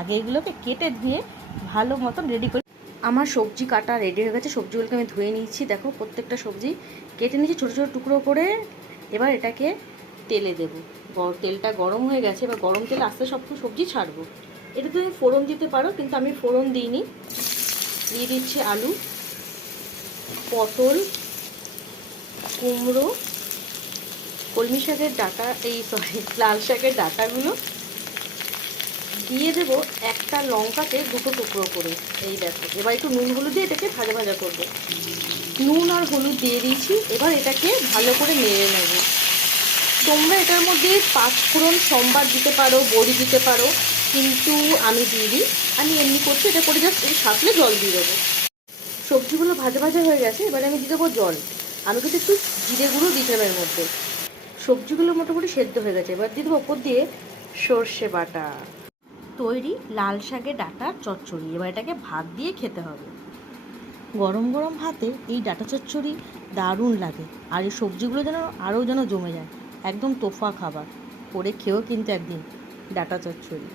আগে এগুলোকে কেটে দিয়ে ভালো মতন রেডি করে। আমার সবজি কাটা রেডি হয়ে গেছে। সবজিগুলোকে আমি ধুয়ে নিয়েছি। দেখো প্রত্যেকটা সবজি কেটে নিয়েছি ছোটো ছোটো টুকরো করে। এবার এটাকে তেলে দেবো। তেলটা গরম হয়ে গেছে। এবার গরম তেলে আস্তে সব সবজি ছাড়বো। এটা তুমি ফোড়ন দিতে পারো, কিন্তু আমি ফোড়ন দিইনি। দিয়ে দিচ্ছি আলু, পটল, কুমড়ো, কলমি শাকের ডাঁটা, লাল শাকের ডাঁটাগুলো দিয়ে দেবো। একটা লঙ্কাকে দুটো টুকরো করে। এই দেখো, এবার একটু নুন হলুদ দিয়ে এটাকে ভাজা ভাজা করবো। নুন আর হলুদ দিয়ে দিয়েছি। এবার এটাকে ভালো করে নেড়ে নেবো। তোমরা এটার মধ্যে পাঁচফোড়ন সম্বার দিতে পারো, বড়ি দিতে পারো, কিন্তু আমি দিয়ে দিই। আমি এমনি করছি, এটা করে জাস্ট এই সাতলে জল দিয়ে দেবো। সবজিগুলো ভাজা ভাজা হয়ে গেছে। এবারে আমি দিয়ে দেবো জল। আমি কিন্তু একটু জিরে গুঁড়ো দিতাম এর মধ্যে। সবজিগুলো মোটামুটি সেদ্ধ হয়ে গেছে। এবার দিয়ে দেবো ওপর দিয়ে সর্ষে বাটা। তৈরি লাল শাকের ডাঁটার চচ্চড়ি। এবার এটাকে ভাত দিয়ে খেতে হবে। গরম গরম ভাতে এই ডাঁটা চচ্চড়ি দারুণ লাগে। আর এই সবজিগুলো আরও যেন জমে যায়। একদম তোফা খাবার। করে খেয়েও কিন্তু একদিন ডাঁটা চচ্চড়ি।